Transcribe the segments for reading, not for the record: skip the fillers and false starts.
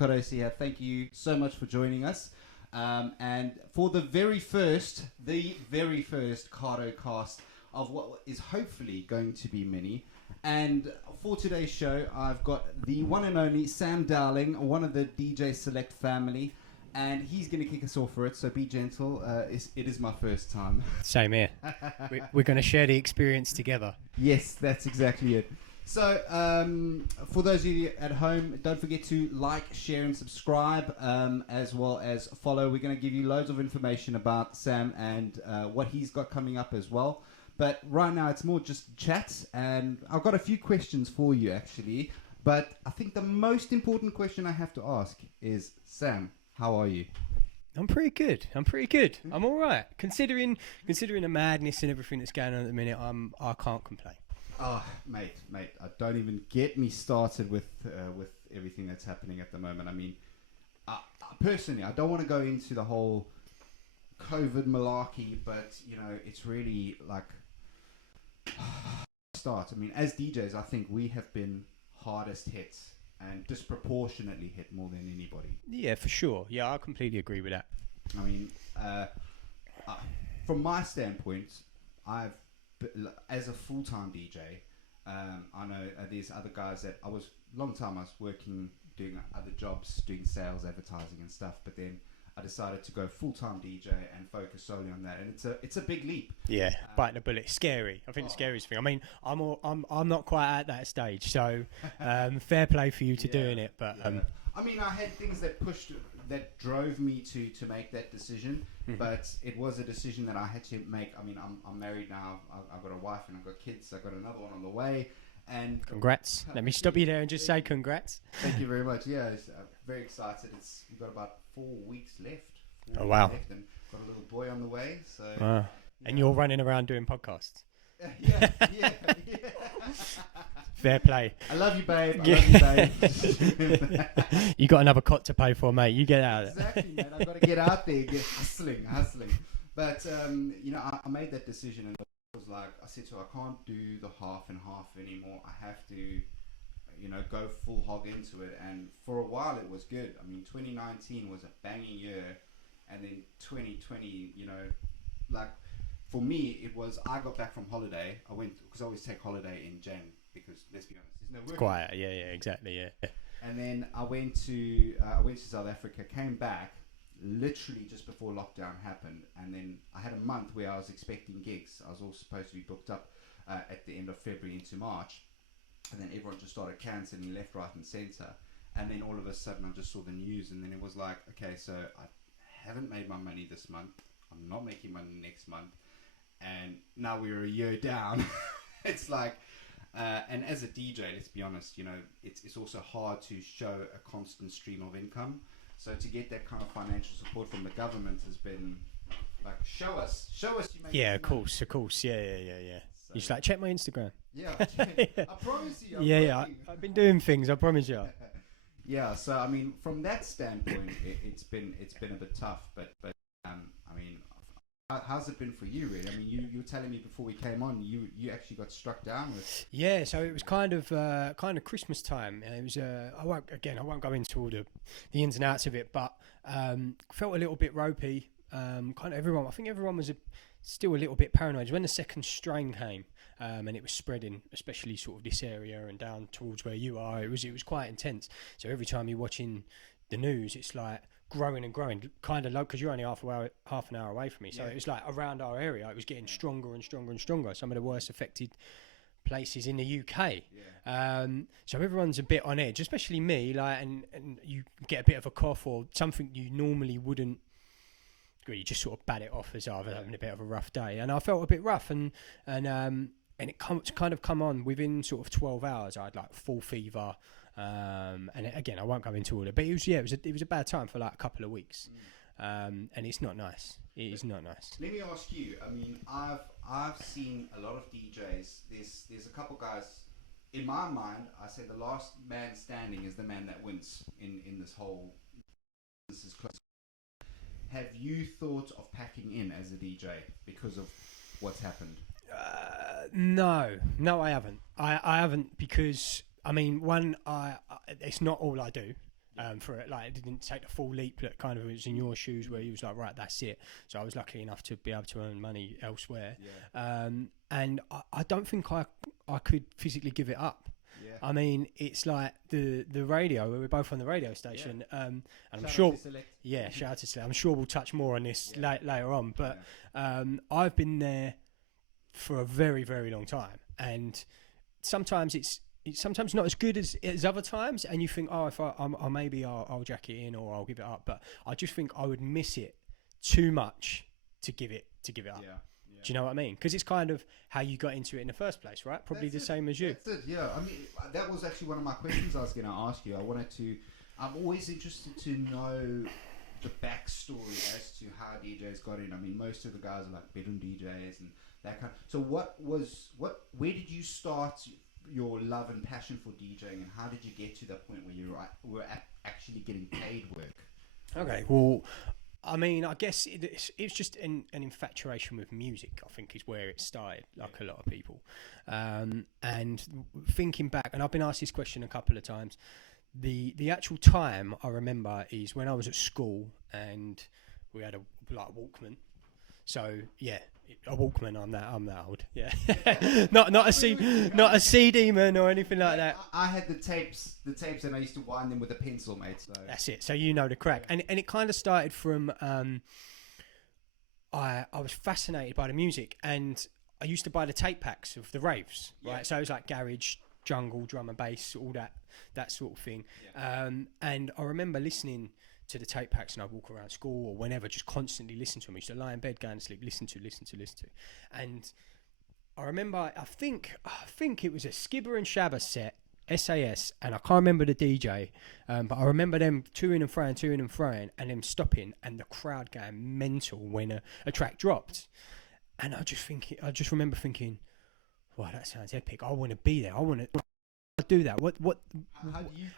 Cardo here. Thank you so much for joining us. And for the very first Cardo Cast of what is hopefully going to be many. And for today's show, I've got the one and only Sam Dowling, one of the DJ Select family, and he's going to kick us off for it. So be gentle. It is my first time. Same here. We're going to share the experience together. Yes, that's exactly it. So, for those of you at home, don't forget to like, share, and subscribe, as well as follow. We're going to give you loads of information about Sam and what he's got coming up as well. But right now, it's more just chat, and I've got a few questions for you, actually. But I think the most important question I have to ask is, Sam, how are you? I'm pretty good. I'm all right. Considering the madness and everything that's going on at the minute, I can't complain. Oh, mate, don't even get me started with everything that's happening at the moment. I mean, personally, I don't want to go into the whole COVID malarkey, but, you know, it's really like, I mean, as DJs, I think we have been hardest hit and disproportionately hit more than anybody. Yeah, for sure. Yeah, I completely agree with that. I mean, from my standpoint, as a full-time DJ, I know there's other guys that I was working, doing other jobs, doing sales, advertising and stuff, but then I decided to go full-time DJ and focus solely on that, and it's a big leap. Yeah, biting the bullet, scary. I think the scariest thing. I mean, I'm not quite at that stage, so fair play for you to doing it, but I mean, I had things that drove me to make that decision, but it was a decision that I had to make. I mean, I'm married now. I've got a wife and I've got kids. I've got another one on the way. And congrats. Let me stop you there and just say congrats. Thank you very much. Yeah, very excited. We've got about 4 weeks left. Oh, wow. Left, and got a little boy on the way. So. Wow. And you're running around doing podcasts. Yeah. Fair play. I love you, babe. I love you, babe. You got another cot to pay for, mate. You get out of there. Exactly, man. I've got to get out there, get hustling. But, you know, I made that decision, and I was like, I said to her, I can't do the half and half anymore. I have to, you know, go full hog into it. And for a while, it was good. I mean, 2019 was a banging year. And then 2020, you know, like, for me, it was, I got back from holiday. I went, because I always take holiday in Jan, because let's be honest, there's no work. It's quiet, yeah, exactly, yeah. And then I went to South Africa, came back literally just before lockdown happened, and then I had a month where I was expecting gigs. I was all supposed to be booked up at the end of February into March, and then everyone just started cancelling left, right, and centre. And then all of a sudden, I just saw the news, and then it was like, okay, so I haven't made my money this month. I'm not making money next month. And now we're a year down. It's like, and as a DJ, let's be honest, you know, it's also hard to show a constant stream of income. So to get that kind of financial support from the government has been like, show us you make. Yeah, of course, yeah. So, you should like, check my Instagram. Yeah, I promise you. I've been doing things. I promise you. Yeah, so I mean, from that standpoint, it's been a bit tough, but I mean. How's it been for you, really? I mean, you were telling me before we came on, you actually got struck down with. Yeah, so it was kind of Christmas time. It was I won't go into all the ins and outs of it, but felt a little bit ropey. I think everyone was still a little bit paranoid when the second strain came, and it was spreading, especially sort of this area and down towards where you are. It was quite intense. So every time you're watching the news, it's like growing and growing, kind of low, because you're only half an hour away from me. So it was like around our area, it was getting stronger and stronger and stronger. Some of the worst affected places in the UK. So everyone's a bit on edge, especially me. Like, and you get a bit of a cough or something you normally wouldn't. You just sort of bat it off as having a bit of a rough day, and I felt a bit rough, and it kind of come on within sort of 12 hours. I had like full fever. And again, I won't go into all of it, but it was a bad time for like a couple of weeks, and it's not nice. It is not nice. Let me ask you. I mean, I've seen a lot of DJs. There's a couple guys. In my mind, I say the last man standing is the man that wins in this whole. This is close. have you thought of packing in as a DJ because of what's happened? No, I haven't. I haven't because I mean, it's not all I do. For it, like, I didn't take the full leap that kind of was in your shoes, where you was like, right, that's it. So I was lucky enough to be able to earn money elsewhere. And I don't think I could physically give it up. I mean, it's like the radio. We're both on the radio station, and I'm sure. Shout out to Select. I'm sure we'll touch more on this later on. But I've been there for a very, very long time, and sometimes it's sometimes not as good as other times, and you think, oh, if I'll jack it in or I'll give it up, but I just think I would miss it too much to give it up. Do you know what I mean? Because it's kind of how you got into it in the first place, right? Probably the same as you. That's it, yeah. I mean, that was actually one of my questions I was going to ask you. I'm always interested to know the backstory as to how DJs got in. I mean, most of the guys are like bedroom DJs and that kind of. So where did you start your love and passion for DJing, and how did you get to that point where you were actually getting paid work? Okay, well, I mean, I guess it's just an infatuation with music, I think, is where it started, like a lot of people. And thinking back, and I've been asked this question a couple of times, the actual time I remember is when I was at school and we had a Walkman. So yeah, a Walkman. I'm that old. Yeah, not a CD man or anything like that. I had the tapes, and I used to wind them with a pencil, mate. So that's it. So you know the crack, and it kind of started from I was fascinated by the music, and I used to buy the tape packs of the raves, right? So it was like garage, jungle, drum and bass, all that sort of thing. And I remember listening to the tape packs, and I'd walk around school or whenever, just constantly listen to them. I used to lie in bed, go and sleep, listen to. And I remember, I think it was a Skibber and Shabba set, SAS, and I can't remember the DJ, but I remember them toing and froing, and them stopping, and the crowd going mental when a track dropped. And I just remember thinking, wow, that sounds epic. I want to be there. I want to do that.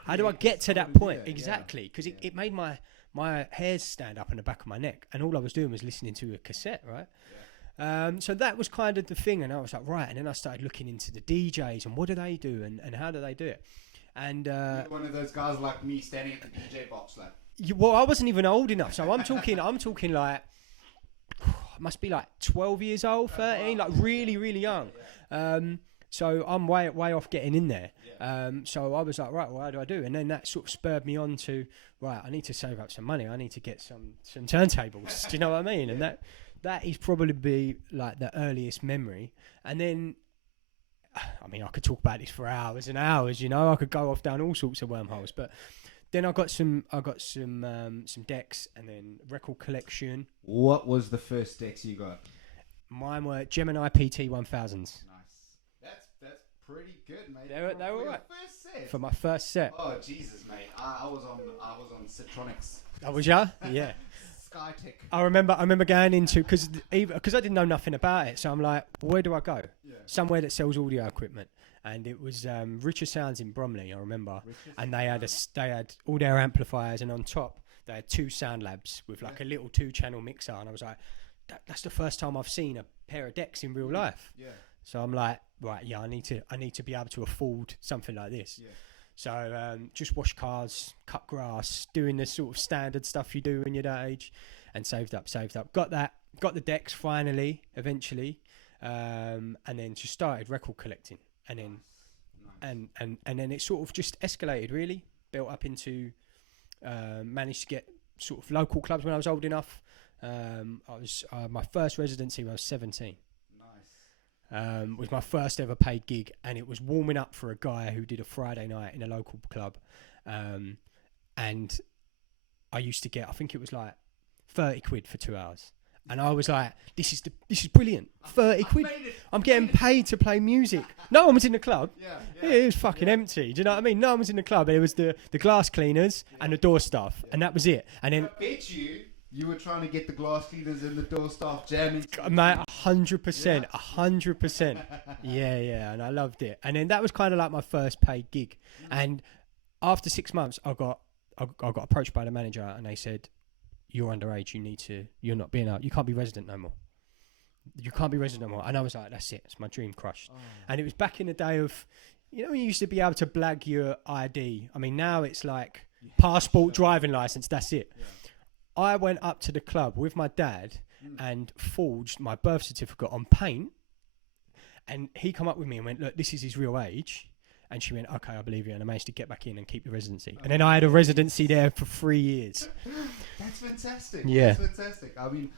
How do I get to that point? Exactly, because it made my hairs stand up on the back of my neck, and all I was doing was listening to a cassette, right? So that was kind of the thing, and I was like, right. And then I started looking into the DJs and what do they do and how do they do it. And you're one of those guys like me standing at the DJ box, like. Well, I wasn't even old enough, so I'm talking like, must be like 12 years old, 13, like really, really young. So I'm way off getting in there. So I was like, right, well, how do I do? And then that sort of spurred me on to, right, I need to save up some money. I need to get some turntables. Do you know what I mean? And that is probably like the earliest memory. And then, I mean, I could talk about this for hours and hours. You know, I could go off down all sorts of wormholes. But then I got some decks, and then record collection. What was the first decks you got? Mine were Gemini PT 1000s. That's pretty good, mate. They were right. First set. For my first set. Oh Jesus, mate! I was on Citronics. Oh, was ya? Yeah. Skytech. I remember going into because I didn't know nothing about it, so I'm like, where do I go? Yeah. Somewhere that sells audio equipment, and it was Richer Sounds in Bromley. I remember, and they had all their amplifiers, and on top they had 2 sound labs with like a little 2-channel mixer, and I was like, that's the first time I've seen a pair of decks in real life. Yeah. So I'm like, right, yeah, I need to be able to afford something like this. Yeah. So just wash cars, cut grass, doing the sort of standard stuff you do when you're that age, and saved up. Got the decks finally, eventually, and then just started record collecting, and then nice. and then it sort of just escalated, really, built up into managed to get sort of local clubs when I was old enough. I was my first residency when I was 17. Was my first ever paid gig, and it was warming up for a guy who did a Friday night in a local club, and I used to get, I think it was like 30 quid for 2 hours, and I was like, this is brilliant, 30 quid, I'm getting paid to play music. No one was in the club. It was fucking empty. Do you know what I mean? No one was in the club. It was the glass cleaners and the door staff, and that was it. And then I bet you were trying to get the glass cleaners and the door staff jamming. Mate, 100%, 100%. Yeah, and I loved it. And then that was kind of like my first paid gig. And after 6 months, I got approached by the manager, and they said, you're underage. You're not being out. You can't be resident no more. You can't be resident no more. And I was like, that's it. It's my dream crushed. Oh. And it was back in the day of, you know, when you used to be able to blag your ID. I mean, now it's like passport, driving license. That's it. Yeah. I went up to the club with my dad and forged my birth certificate on paint. And he come up with me and went, look, this is his real age. And she went, okay, I believe you. And I managed to get back in and keep the residency. And then I had a residency there for 3 years. That's fantastic. Yeah. That's fantastic. I mean,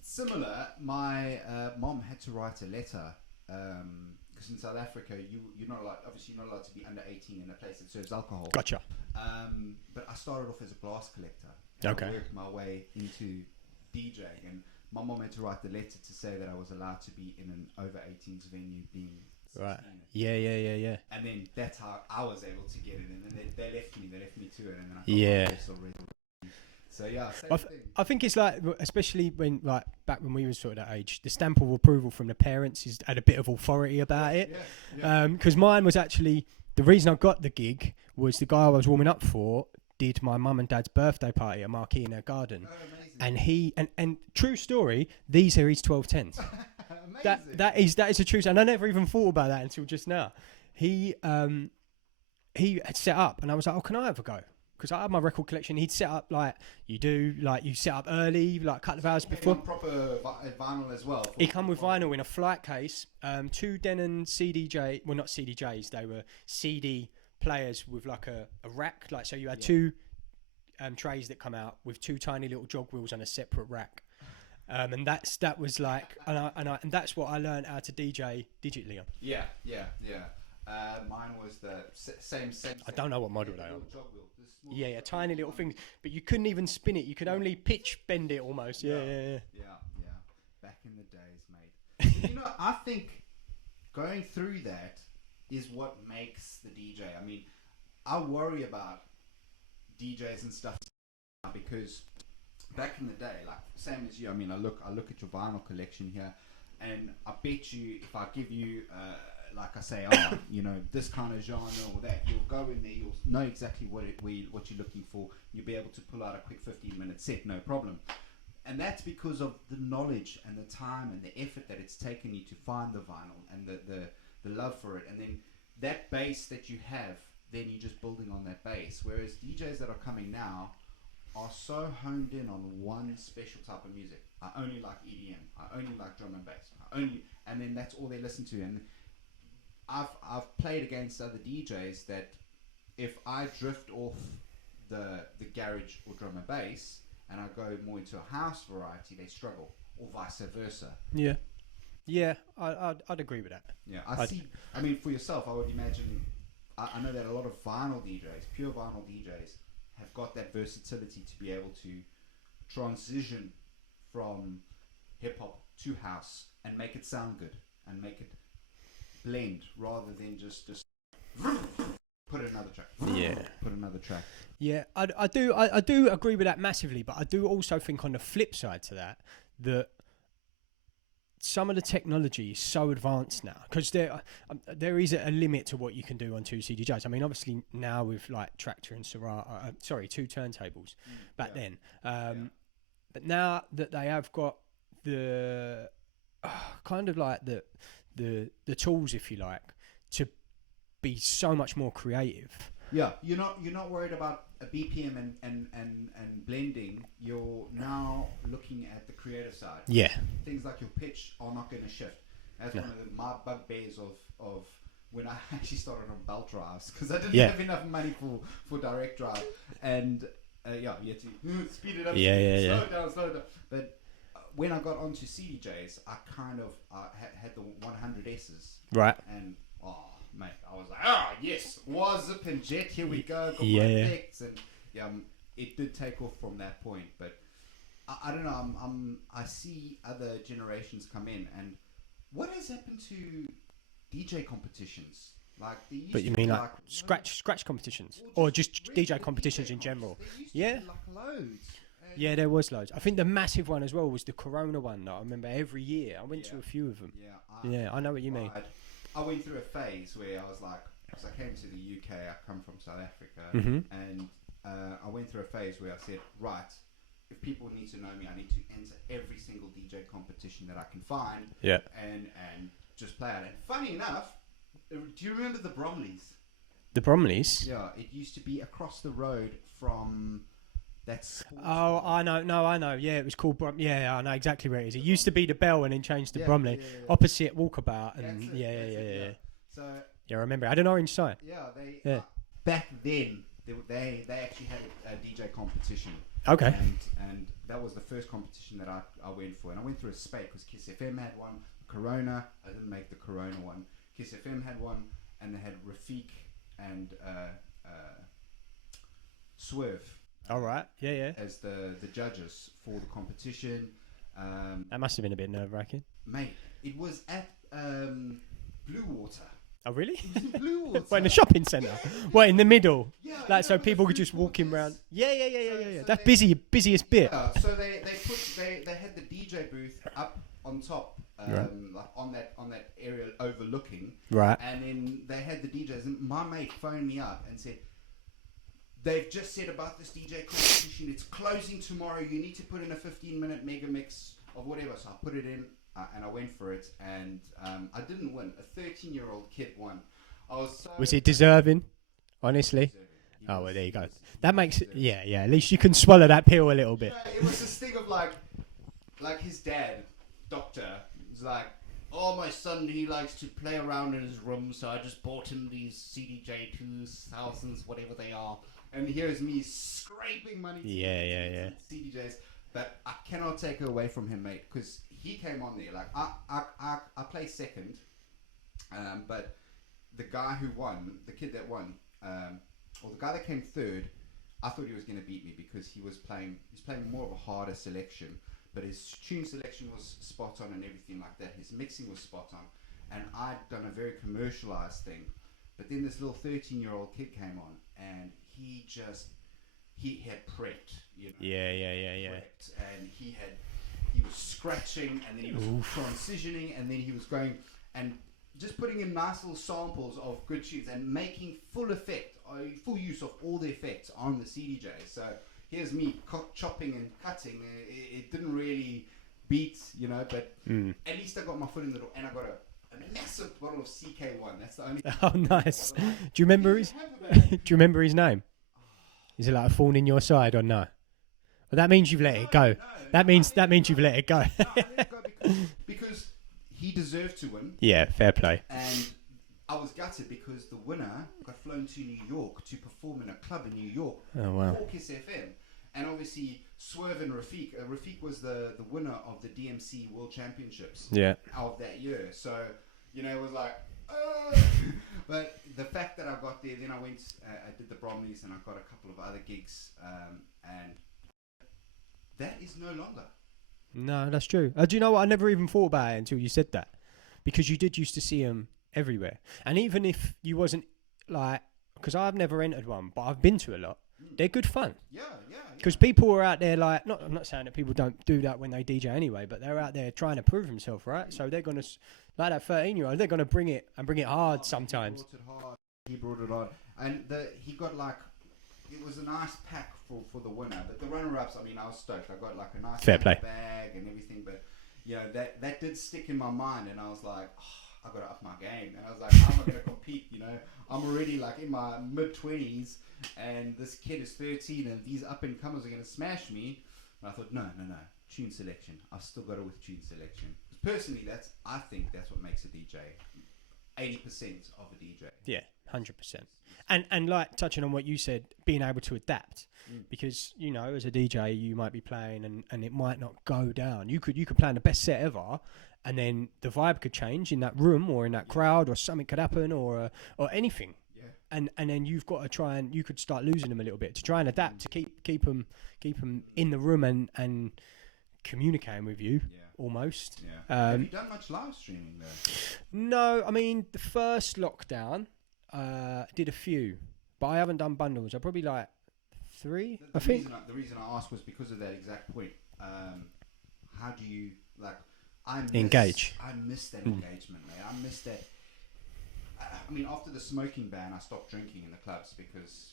similar, my mom had to write a letter because in South Africa, you're not allowed, obviously you're not allowed to be under 18 in a place that serves alcohol. Gotcha. But I started off as a glass collector. Okay. I worked my way into DJing, and my mom had to write the letter to say that I was allowed to be in an over 18s venue being 16. Right. Yeah. And then that's how I was able to get in, and then they left me to it, and then I got already. So yeah, I think it's like, especially when like back when we were sort of that age, the stamp of approval from the parents had a bit of authority about it. Because mine was actually, the reason I got the gig was the guy I was warming up for did my mum and dad's birthday party at Marquee in their garden. Oh, and he and true story, these are his 1210s. that is a true, and I never even thought about that until just now. He had set up, and I was like, oh, can I have a go? Because I had my record collection. He'd set up like you do, like you set up early, like a couple of hours before. Proper vinyl as well. He come with vinyl in a flight case, 2 Denon CDJ, well not CDJs, they were CD players with like a rack, like so you had 2 trays that come out with 2 tiny little jog wheels on a separate rack. And that was like, and that's what I learned how to DJ digitally on. Yeah. Mine was the same. I don't know what model they are. Yeah, tiny little things, but you couldn't even spin it. You could only pitch bend it almost. Yeah. Back in the days, mate. You know, I think going through that is what makes the DJ. I mean, I worry about DJs and stuff because back in the day, like same as you. I mean, I look at your vinyl collection here, and I bet you if I give you. Like I say, you know, this kind of genre or that, you'll go in there, you'll know exactly what you're looking for. You'll be able to pull out a quick 15-minute set, no problem. And that's because of the knowledge and the time and the effort that it's taken you to find the vinyl and the love for it. And then that base that you have, then you're just building on that base. Whereas DJs that are coming now are so honed in on one special type of music. I only like EDM. I only like drum and bass. And then that's all they listen to. And I've played against other DJs that if I drift off the garage or drum and bass and I go more into a house variety, they struggle, or vice versa. Yeah, I'd agree with that. Yeah, I see. I mean, for yourself, I would imagine. I know that a lot of vinyl DJs, pure vinyl DJs, have got that versatility to be able to transition from hip hop to house and make it sound good and make it blend rather than just put another track. Yeah, I do agree with that massively, but I do also think on the flip side to that some of the technology is so advanced now because there is a limit to what you can do on 2 CDJs. I mean, obviously now with like Tractor and Serato, 2 turntables back then, but now that they have got the kind of like the tools, if you like, to be so much more creative. Yeah, you're not worried about a BPM and blending. You're now looking at the creative side. Yeah. Things like your pitch are not going to shift. That's one of my bugbears of when I actually started on belt drives because I didn't have enough money for direct drive, and you had to speed it up. Slow down. But when I got onto CDJs, I kind of had the 100Ss. Right. And, mate, I was like, yes, zip and jet, here we go. Got my effects. And, it did take off from that point. But, I don't know, I see other generations come in. And what has happened to DJ competitions? Like, but you mean like scratch competitions? Or just DJ competitions in general? Like loads. Yeah, there was loads. I think the massive one as well was the Corona one that I remember every year. I went to a few of them. Yeah, I know what you mean. I went through a phase where I was like, because I came to the UK, I come from South Africa, and I went through a phase where I said, right, if people need to know me, I need to enter every single DJ competition that I can find. Yeah. And just play it. And funny enough, do you remember the Bromleys? The Bromleys? Yeah, it used to be across the road from that school. Oh, I know. No, I know. Yeah, it was called Yeah, I know exactly where it is. It used to be the Bell and then changed to Bromley. Opposite Walkabout. And yeah. So yeah, I remember. I had an orange sign. Yeah, back then, they actually had a DJ competition. Okay. And that was the first competition that I went for. And I went through a spate because Kiss FM had one, Corona. I didn't make the Corona one. Kiss FM had one, and they had Rafiq and Swerve. All right. Yeah. As the judges for the competition. That must have been a bit nerve-wracking. Mate, it was at Blue Water. Oh, really? It was in Blue Water. What, in the shopping centre? What, in the middle? Yeah. Like, so people could just walk in around. Yeah. So that's busiest bit. Yeah, so they had the DJ booth up on top, like on that area overlooking. Right. And then they had the DJs, and my mate phoned me up and said, they've just said about this DJ competition, it's closing tomorrow, you need to put in a 15-minute mega mix of whatever. So I put it in, and I went for it, and I didn't win. A 13-year-old kid won. Was it deserving, honestly? Oh, well, there you go. That makes it, yeah, at least you can swallow that pill a little bit. Yeah, it was this thing of like his dad, doctor, was like, oh, my son, he likes to play around in his room, so I just bought him these CDJ 2000s, whatever they are. And here's me scraping money to CDJs. But I cannot take it away from him, mate, because he came on there. Like, I play second, but the guy who won, the kid that won, or the guy that came third, I thought he was going to beat me because he was playing more of a harder selection. But his tune selection was spot on and everything like that. His mixing was spot on. And I'd done a very commercialized thing. But then this little 13-year-old kid came on, and he had prepped, you know. Yeah. Prepped, and he was scratching, and then he was transitioning, and then he was going and just putting in nice little samples of good tunes and making full use of all the effects on the CDJ. So here's me chopping and cutting. It didn't really beat, you know, but at least I got my foot in the door, and I got a massive bottle of CK1. That's the only. Oh, nice. Do you remember his name? Is it like a thorn in your side or no? Well, that means you've let it go. That means you've let it go. No, I let it go because he deserved to win. Yeah, fair play. And I was gutted because the winner got flown to New York to perform in a club in New York for Kiss FM. And obviously, Swerve and Rafiq. Rafiq was the winner of the DMC World Championships of that year. So, you know, it was like, but the fact that I got there, then I went, I did the Bromleys, and I got a couple of other gigs, and that is no longer. No, that's true. Do you know what? I never even thought about it until you said that, because you did used to see them everywhere. And even if you wasn't like, because I've never entered one, but I've been to a lot. They're good fun. Yeah. Because people are out there like, I'm not saying that people don't do that when they DJ anyway, but they're out there trying to prove themselves, right? So they're gonna, like that 13-year-old, they're gonna bring it hard sometimes. He brought it hard, and he got like, it was a nice pack for the winner. But the runner-ups, I mean, I was stoked. I got like a nice bag and everything, but you know that did stick in my mind, and I was like, I got to up my game. And I was like, how am I going to compete? You know, I'm already like in my mid-20s, and this kid is 13, and these up-and-comers are going to smash me. And I thought, no. Tune selection. I've still got it with tune selection. Personally, I think that's what makes a DJ. 80% of a DJ. Yeah, 100%. And like touching on what you said, being able to adapt. Because, you know, as a DJ, you might be playing and it might not go down. You could plan the best set ever, and then the vibe could change in that room or in that crowd, or something could happen, or anything. Yeah. And then you've got to try, and you could start losing them a little bit to try and adapt to keep them in the room and communicating with you. Yeah. Almost. Yeah. Have you done much live streaming though? No, I mean the first lockdown, did a few, but I haven't done bundles. I probably like 3. I think. The reason I asked was because of that exact point. How do you like? Engage. I miss that engagement, mate. I miss that. I mean, after the smoking ban, I stopped drinking in the clubs because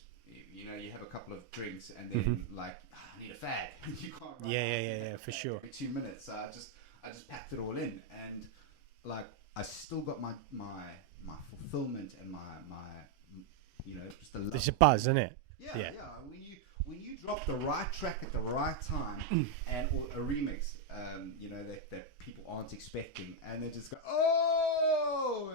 you know, you have a couple of drinks and then like, I need a fag. You can't run Yeah, for sure. every 2 minutes. So I just packed it all in, and like I still got my fulfillment and my you know, just the love. It's a buzz, isn't it? Yeah. When you drop the right track at the right time and or a remix, you know, that people aren't expecting, and they just go, oh.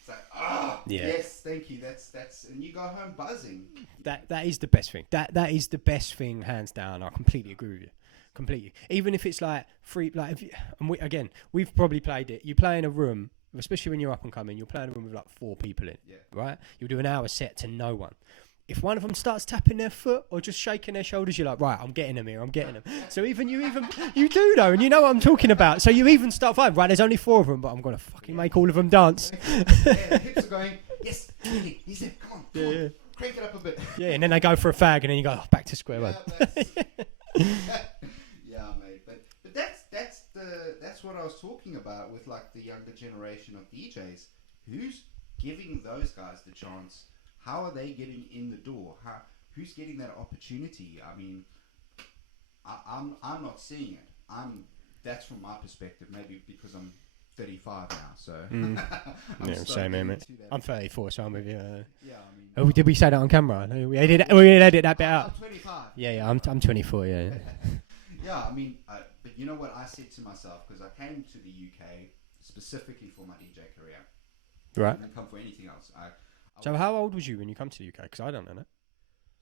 It's like, yes, thank you. That's, and you go home buzzing. That is the best thing. That is the best thing, hands down. I completely agree with you. Completely. Even if it's like free, like if you, and we've probably played it. You play in a room, especially when you're up and coming. You'll play in a room with like 4 people in. Right. You'll do an hour set to no one. If one of them starts tapping their foot or just shaking their shoulders, you're like, right, I'm getting them here, I'm getting them. So you do know, and you know what I'm talking about. So you even start fighting, right, there's only 4 of them, but I'm going to fucking make all of them dance. The hips are going, yes, he's there, come on, crank it up a bit. Yeah, and then they go for a fag, and then you go, back to square one. Yeah, mate, but that's what I was talking about with like the younger generation of DJs. Who's giving those guys the chance? How are they getting in the door? Who's getting that opportunity? I mean, I'm not seeing it. That's from my perspective. Maybe because I'm 35 now, so yeah, same here, mate. I'm 34, so I'm with you. Yeah, I mean, did we say that on camera? No, we edit that bit out. I'm 25. Yeah, I'm 24. Yeah. Yeah, I mean, but you know what I said to myself, because I came to the UK specifically for my DJ career. Right. I didn't come for anything else. So how old was you when you come to the UK? Because I don't know that.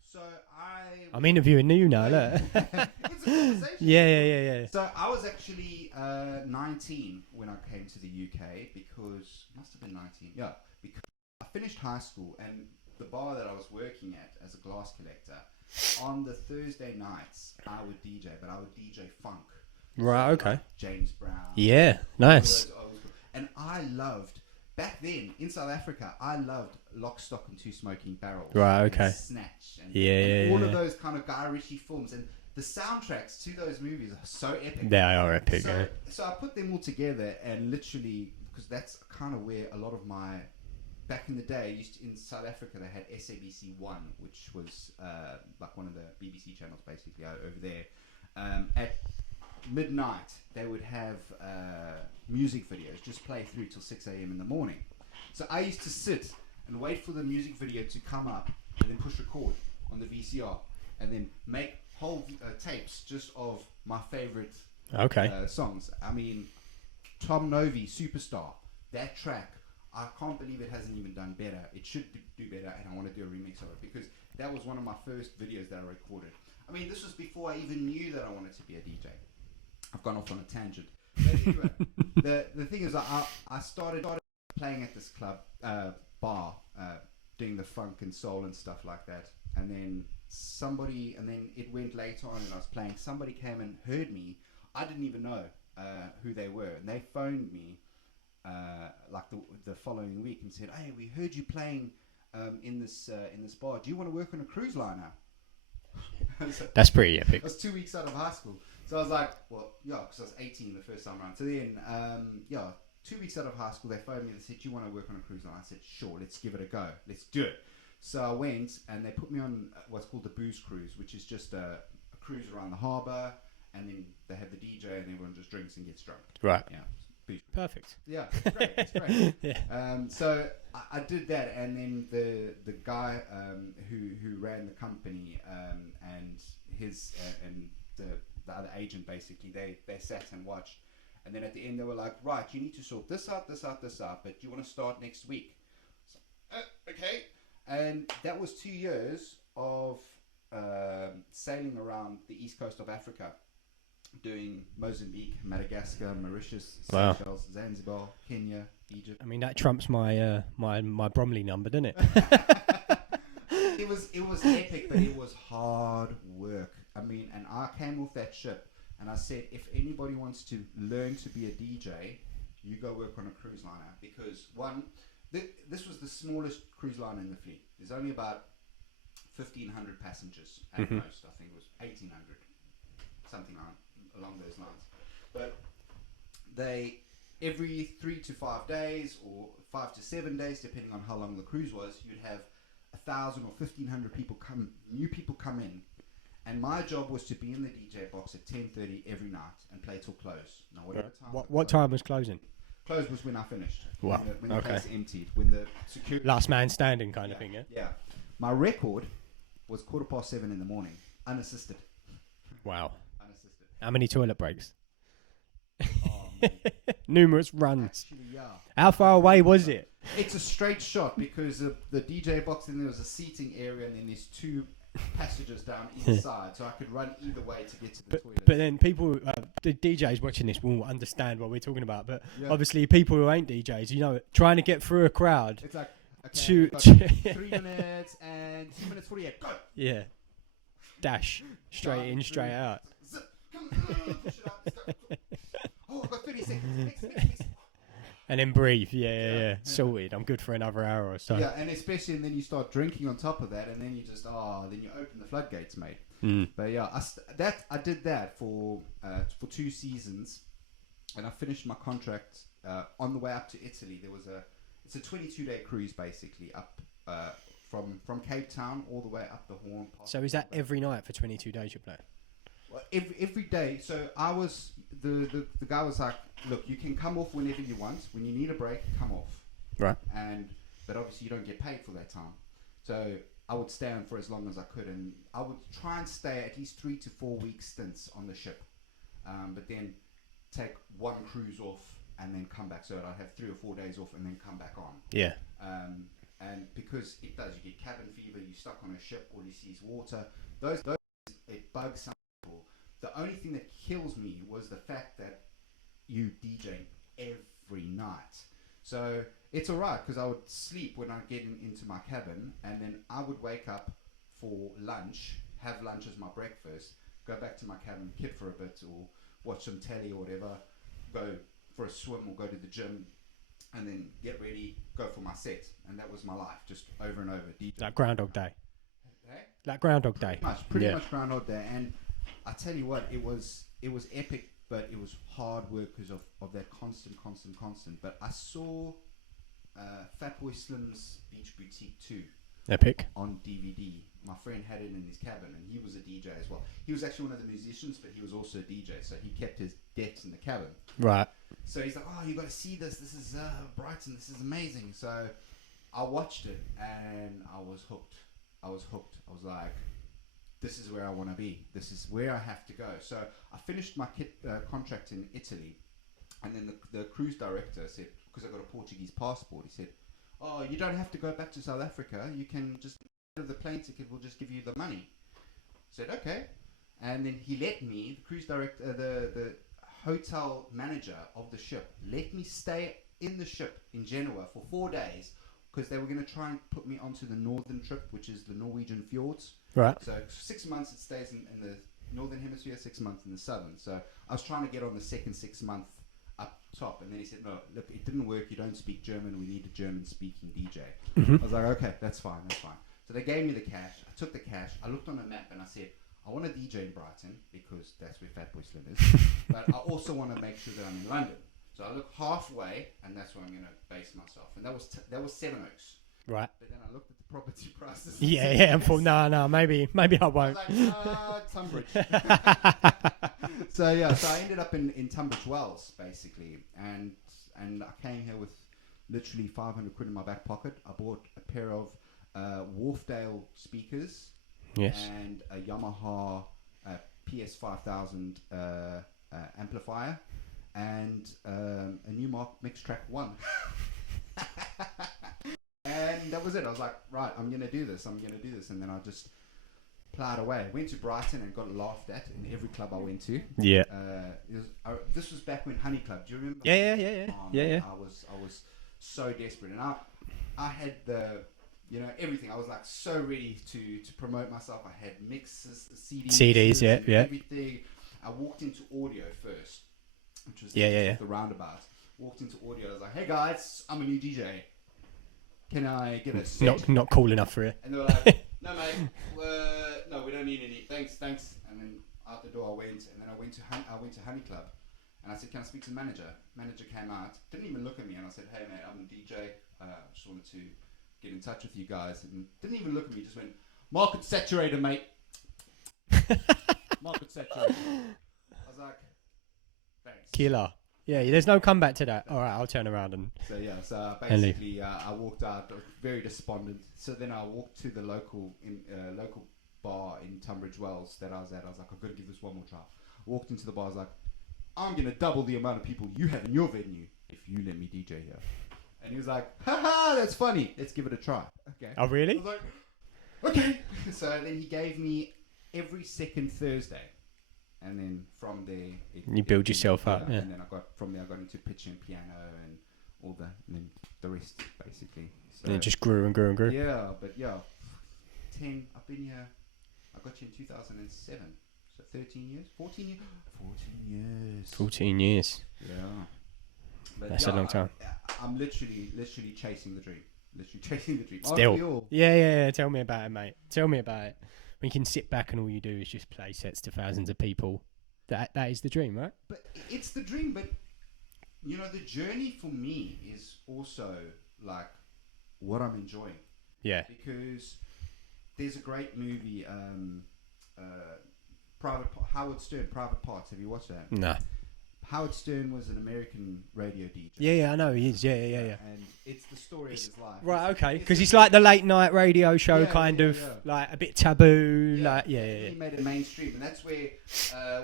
So I'm interviewing you now, look. It's a conversation. Yeah. So I was actually 19 when I came to the UK, because must have been 19. Yeah, because I finished high school, and the bar that I was working at as a glass collector, on the Thursday nights I would DJ, but I would DJ funk. Right. So Okay. like James Brown. Yeah. Nice. And I loved. Back then, in South Africa, I loved Lock, Stock and Two Smoking Barrels. Right, okay. And Snatch. And all yeah. of those kind of Guy Ritchie films. And the soundtracks to those movies are so epic. They are epic, So I put them all together, and literally, because that's kind of where a lot of my... Back in the day, in South Africa, they had SABC 1, which was like one of the BBC channels, basically, over there. At midnight, they would have music videos just play through till 6 a.m. in the morning. So I used to sit and wait for the music video to come up, and then push record on the VCR, and then make whole tapes just of my favorite songs. I mean, Tom Novi, Superstar, that track, I can't believe it hasn't even done better. It should do better, and I want to do a remix of it, because that was one of my first videos that I recorded. I mean, this was before I even knew that I wanted to be a DJ. I've gone off on a tangent. But anyway, the thing is, I started playing at this club, bar, doing the funk and soul and stuff like that. And then it went later on, and I was playing. Somebody came and heard me. I didn't even know who they were. And they phoned me like the following week and said, "Hey, we heard you playing in this bar. Do you want to work on a cruise liner?" That's pretty epic. I was 2 weeks out of high school. So I was like, well, yeah, because I was 18 the first time around. So then, 2 weeks out of high school, they phoned me and said, "Do you want to work on a cruise line?" I said, "Sure, let's give it a go. Let's do it." So I went, and they put me on what's called the booze cruise, which is just a cruise around the harbour, and then they have the DJ, and everyone just drinks and gets drunk. Right. Yeah. Perfect. Yeah, it's great. Yeah. So I did that, and then the guy who ran the company and his and the other agent, basically, they sat and watched, and then at the end they were like, "Right, you need to sort this out, but you want to start next week." So, okay. And that was 2 years of sailing around the east coast of Africa, doing Mozambique, Madagascar, Mauritius, Seychelles, Zanzibar, Kenya, Egypt. I mean, that trumps my my Bromley number, doesn't it? It was epic, but it was hard work. I mean, and I came off that ship, and I said, if anybody wants to learn to be a DJ, you go work on a cruise liner, because this was the smallest cruise liner in the fleet. There's only about 1,500 passengers at most. I think it was 1,800, something along those lines. But they, every 3 to 5 days, or 5 to 7 days, depending on how long the cruise was, you'd have 1,000 or 1,500 new people come in, and my job was to be in the DJ box at 10:30 every night and play till close. Now, whatever time. What time was closing? Close was when I finished. Wow. When the place emptied. When the security. Last man standing kind of thing, yeah? Yeah. My record was 7:15 in the morning, unassisted. Wow. Unassisted. How many toilet breaks? Oh, man. Numerous runs. Actually, yeah. How far away was it? It's a straight shot because the DJ box, and there was a seating area, and then there's 2 passages down each side, so I could run either way to get to the toilet. But then people, the DJs watching this will understand what we're talking about. But obviously, people who ain't DJs, trying to get through a crowd. It's like, okay, 3 minutes and 2 minutes 48. Go. Yeah. Dash straight in, straight out. Zip. Come on, push it out. Oh, I've got 30 seconds. Next. And then breathe. Yeah. Sorted. I'm good for another hour or so. Yeah, and especially, and then you start drinking on top of that, and then you just, then you open the floodgates, mate. But yeah, I did that for 2 seasons, and I finished my contract on the way up to Italy. It's a 22-day cruise, basically, up from Cape Town all the way up the Horn. So is that every night for 22 days you play? Well, every day. So I was the guy was like, look, you can come off whenever you want. When you need a break, come off. Right. But obviously you don't get paid for that time. So I would stay on for as long as I could, and I would try and stay at least 3 to 4 week stints on the ship, but then take 1 cruise off and then come back. So I'd have 3 or 4 days off and then come back on. Yeah. And because it does, you get cabin fever. You're stuck on a ship, all you see is water. Those it bugs some people. The only thing that kills me was the fact that you DJ every night. So it's alright because I would sleep when I get into my cabin, and then I would wake up for lunch, have lunch as my breakfast, go back to my cabin, kit for a bit, or watch some telly or whatever, go for a swim or go to the gym, and then get ready, go for my set. And that was my life, just over and over. DJ. Like Groundhog Day. Hey? Like Groundhog Day. Pretty much Groundhog Day. And I tell you what, it was epic, but it was hard work because of that constant. But I saw Fatboyslim's Beach Boutique 2 Epic. on DVD. My friend had it in his cabin, and he was a DJ as well. He was actually one of the musicians, but he was also a DJ, so he kept his decks in the cabin. Right. So he's like, oh, you got to see this. This is Brighton. This is amazing. So I watched it, and I was hooked. I was like, this is where I want to be. This is where I have to go. So I finished my contract in Italy, and then the cruise director said, because I got a Portuguese passport, he said, oh, you don't have to go back to South Africa. You can just, the plane ticket will just give you the money. I said, okay. And then he let me, the cruise director, the hotel manager of the ship, let me stay in the ship in Genoa for 4 days, because they were going to try and put me onto the northern trip, which is the Norwegian fjords. Right. So 6 months it stays in the northern hemisphere, 6 months in the southern. So I was trying to get on the second 6 month up top, and then he said, no, look, it didn't work. You don't speak German. We need a German-speaking DJ. I was like, okay, that's fine. So they gave me the cash. I took the cash. I looked on the map, and I said, I want to DJ in Brighton, because that's where Fatboyslim is. But I also want to make sure that I'm in London. So I look halfway, and that's where I'm going to base myself. And that was Seven Oaks. Right. But then I looked at the property prices. Yeah, and thought, no, maybe I won't. I was like, Tunbridge. So I ended up in Tunbridge Wells, basically, and I came here with literally 500 quid in my back pocket. I bought a pair of Wharfdale speakers, yes, and a Yamaha PS5000 amplifier, and a new Mix Track 1. And that was it. I was like, right, I'm going to do this. And then I just plowed away. Went to Brighton and got laughed at in every club I went to. Yeah. This was back when Honey Club. Do you remember? Yeah. Oh, yeah. Man, I was so desperate. And I had the, everything. I was like so ready to promote myself. I had mixes, CDs, yeah. everything. I walked into audio first, which was the roundabout. Walked into audio. I was like, hey guys, I'm a new DJ. Can I get a set? Not cool enough for it. And they were like, no mate, no, we don't need any. Thanks. And then out the door I went, and then I went to Honey Club, and I said, can I speak to the manager? Manager came out, didn't even look at me, and I said, hey mate, I'm a DJ. Just wanted to get in touch with you guys, and didn't even look at me, just went, market saturated, mate. Market saturated. I was like, thanks. Killer. Yeah, there's no comeback to that. All right, I'll turn around and... So basically, I walked out very despondent. So then I walked to the local bar in Tunbridge Wells that I was at. I was like, I've got to give this one more try. Walked into the bar, I was like, I'm going to double the amount of people you have in your venue if you let me DJ here. And he was like, haha, that's funny. Let's give it a try. Okay. Oh, really? I was like, okay. So then he gave me every second Thursday. And then from there... You build yourself up, yeah. And then I got into pitching piano and all that. And then the rest, basically. So, and it just grew and grew and grew. Yeah, but yeah. I've been here... I got here in 2007. So 13 years? 14 years? 14 years. 14 years. Yeah. But that's a long time. I'm literally chasing the dream. Literally chasing the dream. Still. Yeah. Tell me about it, mate. Tell me about it. When you can sit back and all you do is just play sets to thousands of people. That is the dream, right? But it's the dream, but you know, the journey for me is also like what I'm enjoying. Yeah. Because there's a great movie, Howard Stern, Private Parts. Have you watched that? No. Howard Stern was an American radio DJ. Yeah, I know he is. Yeah. And it's the story of his life. Right, okay. Because it's like the late night radio show, like a bit taboo. Yeah. Like, He made it mainstream, and that's where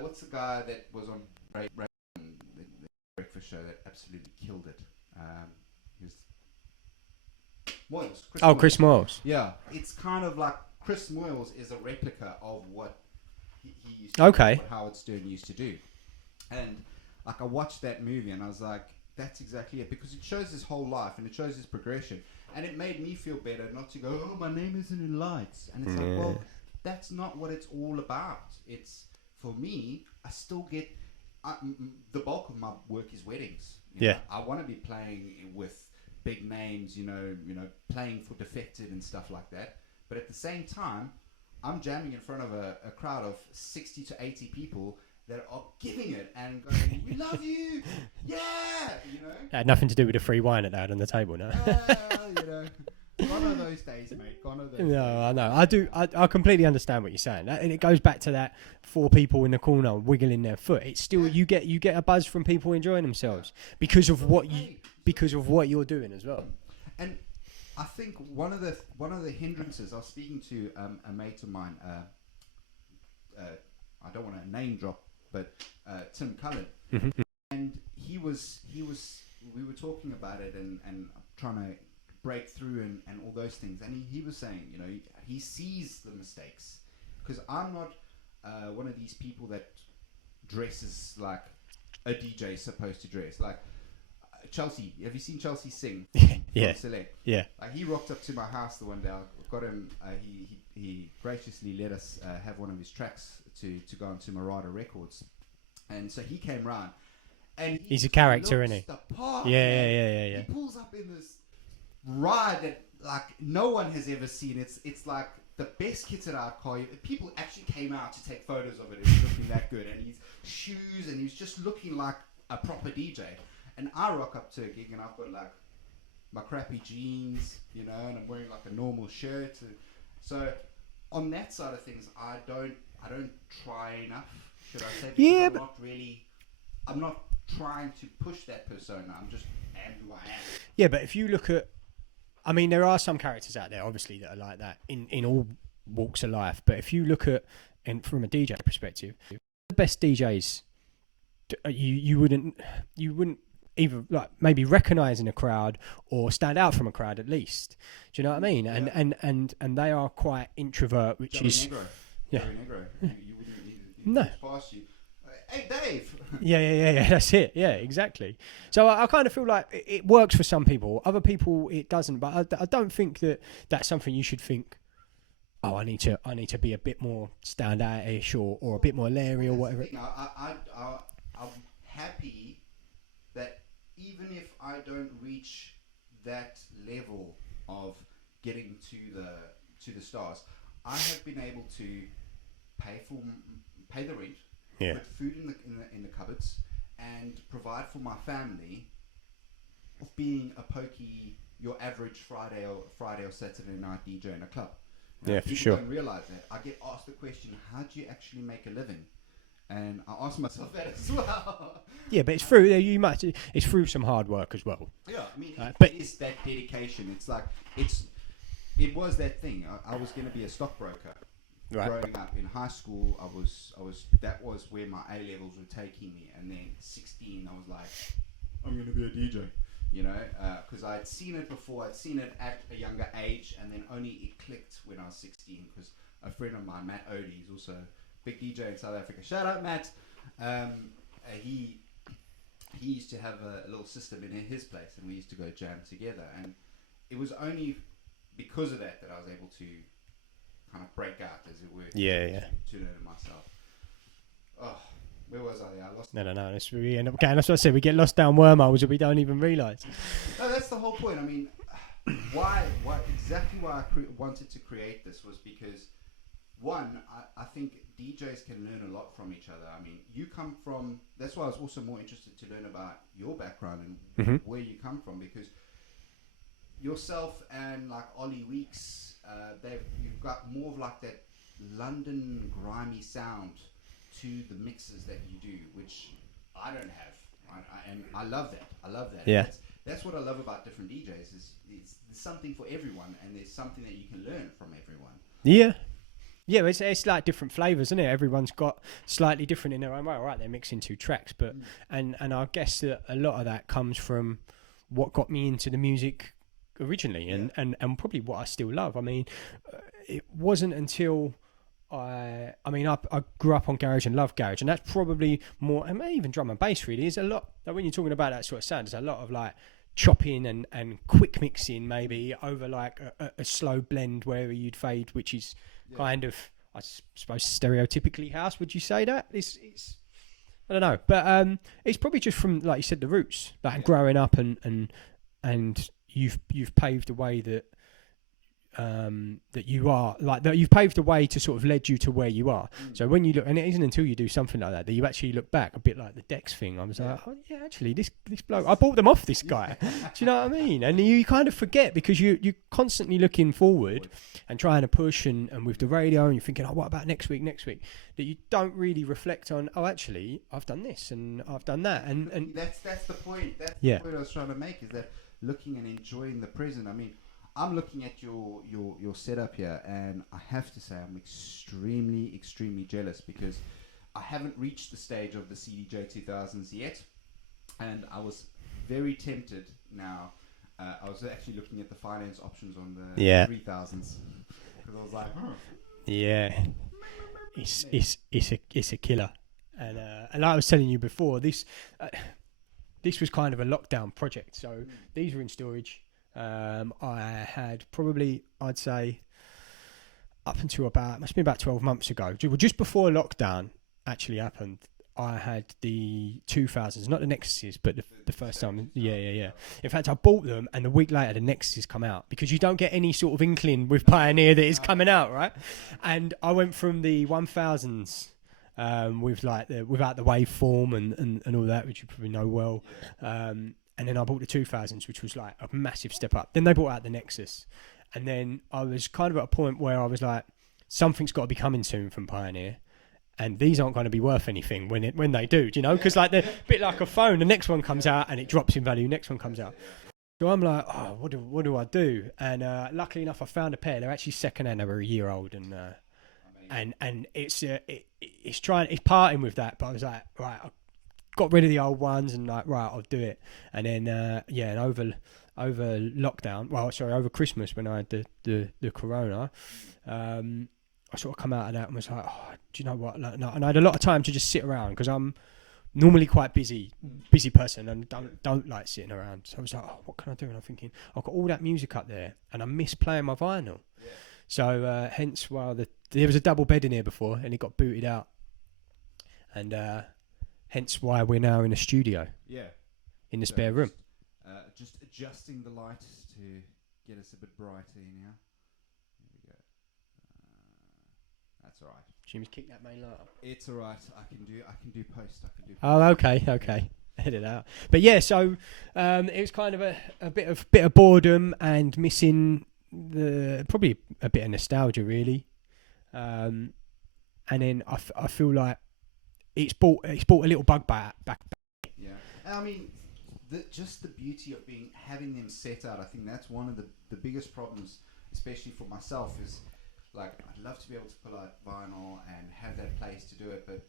what's the guy that was on the breakfast show that absolutely killed it? He was Moyles. Chris Moyles. Yeah, it's kind of like Chris Moyles is a replica of what he used to do, what Howard Stern used to do, and. Like, I watched that movie and I was like, that's exactly it. Because it shows his whole life and it shows his progression. And it made me feel better not to go, oh, my name isn't in lights. And it's like, well, that's not what it's all about. It's, for me, I still get, the bulk of my work is weddings. You know? I want to be playing with big names, you know, playing for Defected and stuff like that. But at the same time, I'm jamming in front of a crowd of 60 to 80 people that are giving it and going, we love you, yeah, you know. That had nothing to do with the free wine that they had on the table, no. You know, gone are those days, mate. Gone are those days. No, I know. I completely understand what you're saying, and it goes back to that 4 people in the corner wiggling their foot. It's still you get a buzz from people enjoying themselves because of what you're doing as well. And I think one of the hindrances. I was speaking to a mate of mine. I don't want to name drop. But Tim Cullen, and we were talking about it and trying to break through and all those things. And he was saying, you know, he sees the mistakes because I'm not one of these people that dresses like a DJ is supposed to dress. Like Chelsea, have you seen Chelsea sing? Yeah. Select? Yeah. He rocked up to my house the one day. I got him. He graciously let us have one of his tracks to go onto Marauder Records, and so he came round, and he's a character, isn't he? Yeah. He pulls up in this ride that like no one has ever seen. It's like the best kitted out car. People actually came out to take photos of it. It was looking that good, and his shoes, and he's just looking like a proper DJ. And I rock up to a gig, and I've got like my crappy jeans, you know, and I'm wearing like a normal shirt. So on that side of things, I don't try enough, should I say? Because I'm not trying to push that persona. I'm just am who I am. Yeah, but if you look at, I mean, there are some characters out there, obviously, that are like that in all walks of life. But if you look at, and from a DJ perspective, the best DJs, you wouldn't either like maybe recognise in a crowd or stand out from a crowd at least. Do you know what I mean? Yeah. And they are quite introvert, which Johnny is Negro. Yeah. Negro. You wouldn't need no. Past you. Hey, Dave. Yeah. That's it. Yeah, exactly. So I kind of feel like it works for some people. Other people it doesn't. But I don't think that that's something you should think. Oh, I need to be a bit more stand out-ish or a bit more Larry or whatever. I'm happy that even if I don't reach that level of getting to the stars, I have been able to pay the rent, put food in the cupboards, and provide for my family of being a pokey your average Friday or Saturday night DJ in a club. Yeah, for people sure. don't realize that. I get asked the question, how do you actually make a living? And I ask myself that as well. Yeah, but it's through some hard work as well. Yeah, I mean, but it is that dedication. It's like, it was that thing. I was going to be a stockbroker. Right. Growing up in high school, that was where my A levels were taking me. And then 16, I was like, I'm going to be a DJ. You know, because I'd seen it before. I'd seen it at a younger age, and then only it clicked when I was 16. Because a friend of mine, Matt Odie, he's also a big DJ in South Africa. Shout out, Matt. He used to have a little system in his place, and we used to go jam together. And it was only because of that I was able to kind of break out, as it were. To learn it myself. Oh. Where was I? I lost. No. We end up getting. That's what I said. We get lost down wormholes that we don't even realise. No, that's the whole point. I mean, why I wanted to create this was because, one, I think DJs can learn a lot from each other. I mean, you come from. That's why I was also more interested to learn about your background and where you come from, because yourself and like Ollie Weeks, you've got more of like that London grimy sound to the mixes that you do, which I don't have, and I love that. Yeah, that's what I love about different DJs is there's something for everyone, and there's something that you can learn from everyone. Yeah, it's like different flavours, isn't it? Everyone's got slightly different in their own way. All right, they're mixing two tracks, but and I guess that a lot of that comes from what got me into the music originally, and probably what I still love. I mean, it wasn't until I grew up on garage and love garage, and that's probably more, and even drum and bass really is a lot. Like when you're talking about that sort of sound, there's a lot of like chopping and quick mixing, maybe over like a slow blend where you'd fade, which is kind of, I suppose, stereotypically house. Would you say that? It's I don't know, but it's probably just from, like you said, the roots, like growing up and you've paved the way that you are, like that you've paved the way to sort of led you to where you are. So when you look, and it isn't until you do something like that you actually look back, a bit like the Dex thing. I was like, oh yeah, actually this bloke, I bought them off this guy. Do you know what I mean? And you kind of forget, because you're constantly looking forward and trying to push, and with the radio, and you're thinking, oh, what about next week, that you don't really reflect on, oh, actually I've done this and I've done that, and that's the point. That's the point I was trying to make, is that looking and enjoying the present. I mean, I'm looking at your setup here, and I have to say I'm extremely jealous, because I haven't reached the stage of the CDJ 2000s yet, and I was very tempted now. I was actually looking at the finance options on the 3000s, because I was like, it's a killer, and like I was telling you before, this was kind of a lockdown project, so these were in storage. I had probably, I'd say, up until must have been about 12 months ago, just before lockdown actually happened, I had the 2000s, not the Nexuses, but the first time. Yeah. In fact, I bought them, and a week later the Nexuses come out, because you don't get any sort of inkling with Pioneer that it's coming out, right? And I went from the 1000s with like without the waveform and all that, which you probably know well. And then I bought the 2000s, which was like a massive step up. Then they brought out the Nexus. And then I was kind of at a point where I was like, something's got to be coming soon from Pioneer. And these aren't going to be worth anything when they do you know? Because like they're a bit like a phone. The next one comes out and it drops in value. Next one comes out. So I'm like, oh, what do I do? And luckily enough, I found a pair. They're actually secondhand. They were a year old. And it's parting with that. But I was like, right, got rid of the old ones, and like, right, I'll do it. And then and over lockdown, over Christmas, when I had the corona, I sort of come out of that and was like, oh, do you know what, and I had a lot of time to just sit around, because I'm normally quite busy person, and don't like sitting around. So I was like, oh, what can I do? And I'm thinking, I've got all that music up there and I miss playing my vinyl. So hence why there was a double bed in here before, and it got booted out, and hence why we're now in a studio. In the spare room. Just adjusting the lights to get us a bit brighter in here. There we go. That's all right. Should we kick that main light up? It's all right. I can do post. Oh, okay. edit out. But yeah, so it was kind of a bit of boredom and missing probably a bit of nostalgia, really. And then I feel like it's brought a little bug back. Yeah, I mean, just the beauty of having them set out. I think that's one of the biggest problems, especially for myself, is like I'd love to be able to pull out vinyl and have that place to do it, but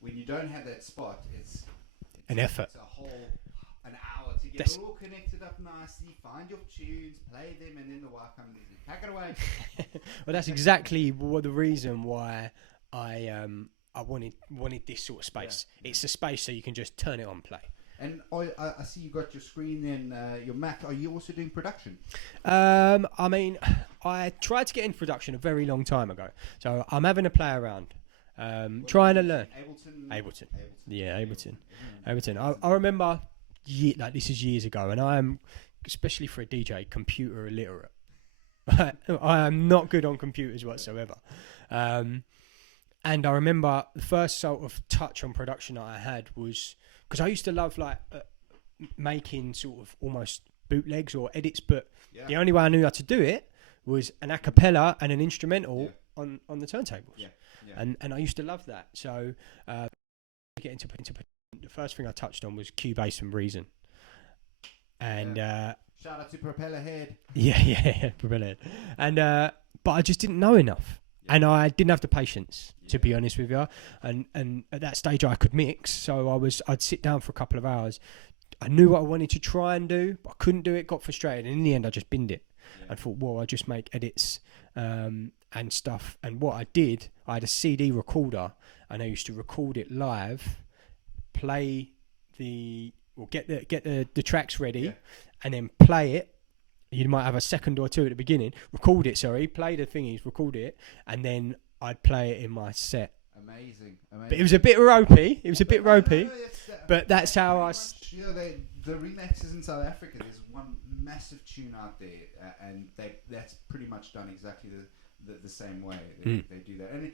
when you don't have that spot, it's an effort. It's an hour to get it all connected up nicely, find your tunes, play them, and then the wife comes and says, pack it away. Well, that's exactly the reason why I wanted this sort of space. Yeah. It's a space so you can just turn it on, play. And I see you got your screen then, your Mac. Are you also doing production? I mean, I tried to get into production a very long time ago, so I'm having a play around. Trying to learn. Ableton. Yeah, Ableton. Ableton. I remember, this is years ago, and I am, especially for a DJ, computer illiterate. I am not good on computers whatsoever. And I remember the first sort of touch on production that I had was, because I used to love making sort of almost bootlegs or edits, but the only way I knew how to do it was an a cappella and an instrumental on the turntables. Yeah. Yeah. And I used to love that. So get into the first thing I touched on was Cubase and Reason. And shout out to Propeller Head. Yeah, Propeller Head. And but I just didn't know enough. Yeah. And I didn't have the patience, to be honest with you. And at that stage I could mix, so I'd sit down for a couple of hours. I knew what I wanted to try and do, but I couldn't do it, got frustrated, and in the end I just binned it. And thought, well, I just make edits and stuff. And what I did, I had a CD recorder, and I used to record it live, play get the tracks ready, and then play it. You might have a second or two at the beginning. Play the thingies, record it, and then I'd play it in my set. Amazing. But it was a bit ropey. But that's how the remixes in South Africa, there's one massive tune out there, and that's pretty much done exactly the same way. They do that, and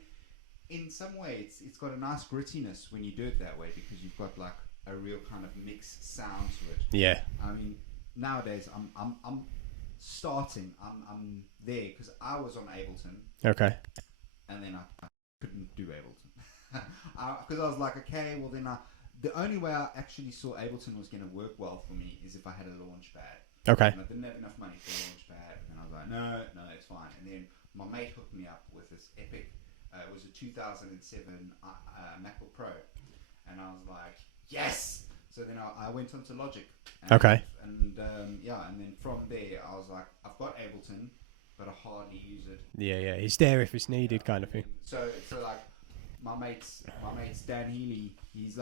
in some way it's got a nice grittiness when you do it that way, because you've got like a real kind of mixed sound to it. Yeah. I mean, nowadays I'm there because I was on Ableton. Okay. And then I couldn't do Ableton because I was like, okay, well then the only way I actually saw Ableton was going to work well for me is if I had a launch pad. Okay. And I didn't have enough money for a launch pad, and I was like, no, it's fine. And then my mate hooked me up with this epic. It was a 2007 MacBook Pro, and I was like, yes. So then I went on to Logic. Okay. And then from there I was like, I've got Ableton, but I hardly use it. Yeah, it's there if it's needed, kind of thing. So like my mate's Dan Healy, he's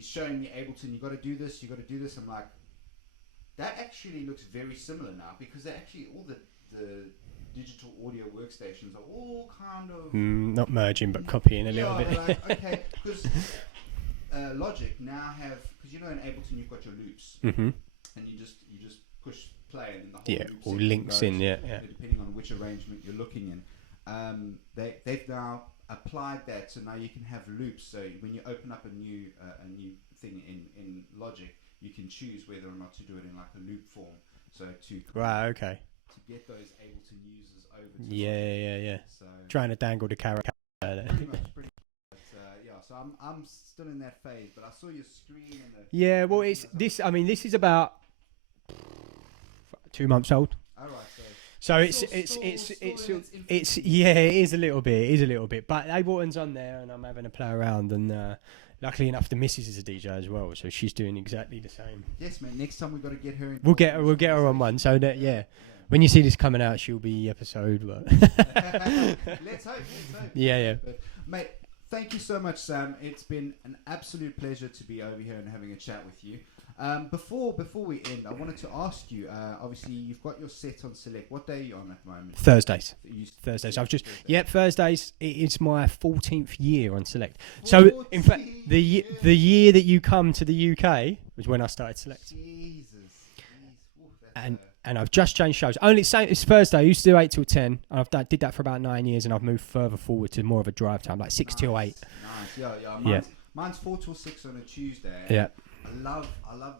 showing me Ableton. You got to do this. I'm like, that actually looks very similar now, because they're actually all the digital audio workstations are all kind of not merging but copying a little bit. Like, okay, because Logic now have, because in Ableton you've got your loops, and you just push play, and then the whole loop all links goes, depending on which arrangement you're looking in. They've now applied that, so now you can have loops. So when you open up a new thing in Logic, you can choose whether or not to do it in like a loop form. So to get those Ableton users over to yeah. So trying to dangle the carrot. Pretty much. So I'm still in that phase, but I saw your screen and well, it's this. I mean, this is about 2 months old. All right. So it's it is a little bit. But Ableton's on there, and I'm having a play around, and luckily enough, the missus is a DJ as well, so she's doing exactly the same. Yes, mate. Next time we've got to get her. We'll get her on one. So that when you see this coming out, she'll be episode. But let's hope. Yeah. But, mate, thank you so much, Sam. It's been an absolute pleasure to be over here and having a chat with you. Before we end, I wanted to ask you. Obviously, you've got your set on Select. What day are you on at the moment? Thursdays. I've just Thursdays. It is my 14th year on Select. So, in fact, the year that you come to the UK was when I started Select. Jesus. And I've just changed shows. Only it's Thursday. I used to do 8 till 10. And I did that for about 9 years, and I've moved further forward to more of a drive time, like 6 till 8. Nice. Yeah. Mine's 4 till 6 on a Tuesday. Yeah. I love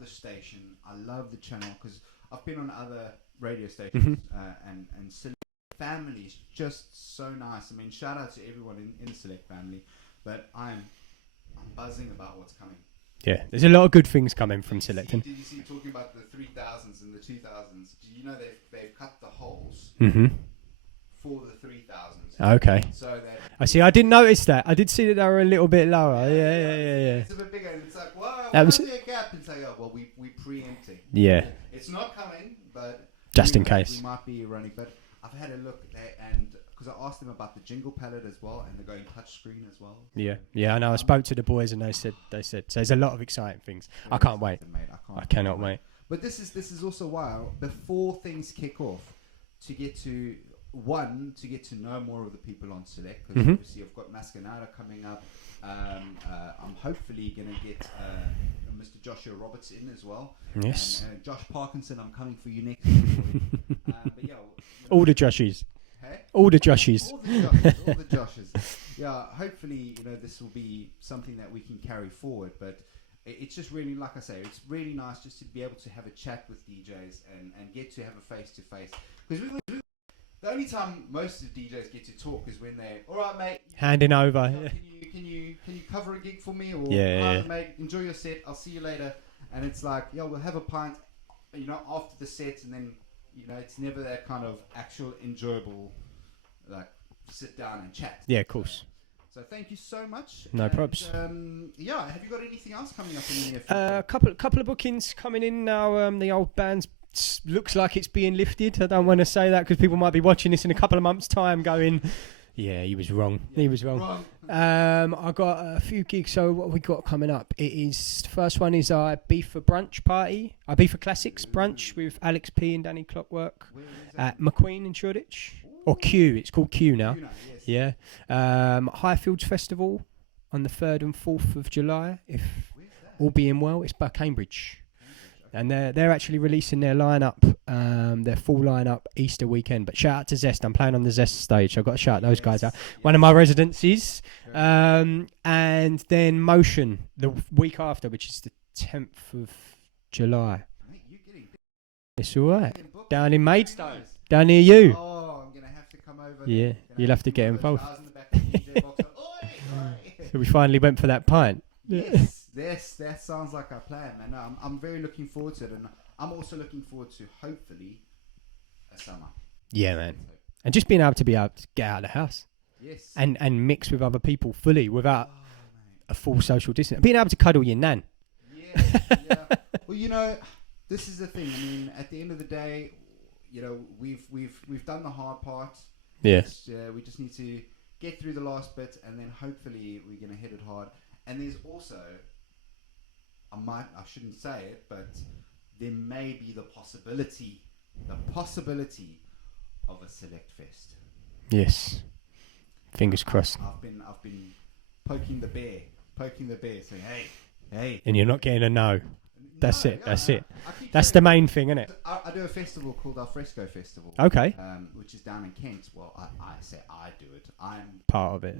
the station. I love the channel because I've been on other radio stations and Select family is just so nice. I mean, shout out to everyone in the Select family, but I'm buzzing about what's coming. Yeah, there's a lot of good things coming from Selecting. Did you see talking about the 3000s and the 2000s? Do you know they've cut the holes for the 3000s? Okay. So that I see. I didn't notice that. I did see that they were a little bit lower. Yeah. It's a bit bigger, and it's like, wow, That was a gap. It's like, oh, well, we preempting. Yeah. It's not coming, but Just in case. We might be running. But I've had a look there, and because I asked them about the jingle palette as well, and they're going touchscreen as well. Yeah. I know. I spoke to the boys, and they said so. There's a lot of exciting things. I can't wait. Mate. I cannot wait. But this is also why before things kick off, to get to know more of the people on Select, because obviously I've got Mascanada coming up. I'm hopefully going to get Mr. Joshua Roberts in as well. Yes. And Josh Parkinson, I'm coming for you next week. But yeah, all the Joshies. Hey? All the Joshies. All the Joshes. Yeah, hopefully, this will be something that we can carry forward. But it's just really, like I say, it's really nice just to be able to have a chat with DJs and get to have a face-to-face. Because the only time most of the DJs get to talk is when they're, all right, mate. Handing over. Can you cover a gig for me? Or, yeah. Mate, enjoy your set. I'll see you later. And it's like, we'll have a pint, after the set, and then, it's never that kind of actual enjoyable, like, sit down and chat. Yeah, of course. So thank you so much. No props. Have you got anything else coming up in the near future? Couple of bookings coming in now. The old band's looks like it's being lifted. I don't want to say that because people might be watching this in a couple of months' time going, yeah, he was wrong. He was wrong. I got a few gigs. So what have we got coming up? The first one is our Ibiza brunch party. Ibiza Classics brunch with Alex P and Danny Clockwork at McQueen in Shoreditch. Or Q. It's called Q now. Yes. Yeah. Highfields Festival on the 3rd and 4th of July. If all being well, it's by Cambridge. And they're actually releasing their lineup, their full lineup Easter weekend. But shout out to Zest. I'm playing on the Zest stage. I've got to shout those guys out. One of my residencies. And then Motion the week after, which is the 10th of July. It's all right. Down in Maidstone. Down near you. Oh, I'm going to have to come over. Yeah, you'll have to get involved. So we finally went for that pint. Yes, that sounds like our plan, man. I'm very looking forward to it, and I'm also looking forward to hopefully a summer. Yeah, man. And just being able to get out of the house. Yes. And mix with other people fully without a full social distance. Being able to cuddle your nan. Yeah. Well, this is the thing. I mean, at the end of the day, we've done the hard part. Yes. We just need to get through the last bit, and then hopefully we're going to hit it hard. And there's also, I shouldn't say it, but there may be the possibility of a Select Fest. Yes. Fingers crossed. I've been poking the bear, saying, hey. And you're not getting a no. That's it. That's the main thing, isn't it? I do a festival called Al Fresco Festival. Okay. Which is down in Kent. Well, I say I do it. I'm part of it.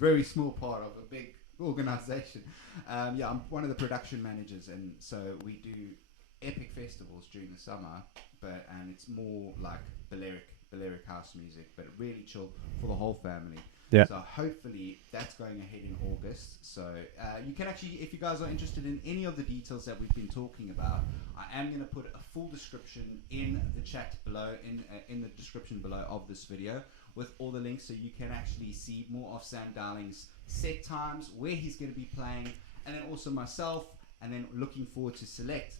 Very small part of a big organisation. I'm one of the production managers, and so we do epic festivals during the summer. And it's more like Balearic house music, but really chill for the whole family. Yeah. So hopefully that's going ahead in August. So you can actually, if you guys are interested in any of the details that we've been talking about, I am going to put a full description in the chat below, in the description below of this video, with all the links, so you can actually see more of Sam Dowling's set times, where he's going to be playing, and then also myself, and then looking forward to Select.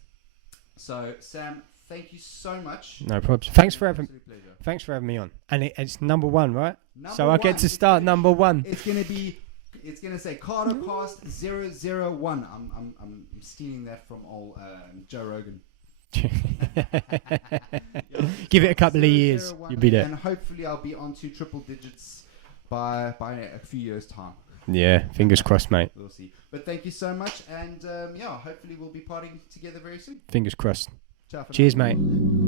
So Sam, thank you so much. No problems. Thanks for having me on. And it's number one, right? So I get to start number one. It's going to say Cardo Cast 001. I'm stealing that from old Joe Rogan. Give it a couple of years, you'll be there. And hopefully I'll be on to triple digits by a few years' time. Yeah, fingers crossed, mate. We'll see. But thank you so much, and hopefully we'll be partying together very soon. Fingers crossed. Ciao for Cheers, now. mate.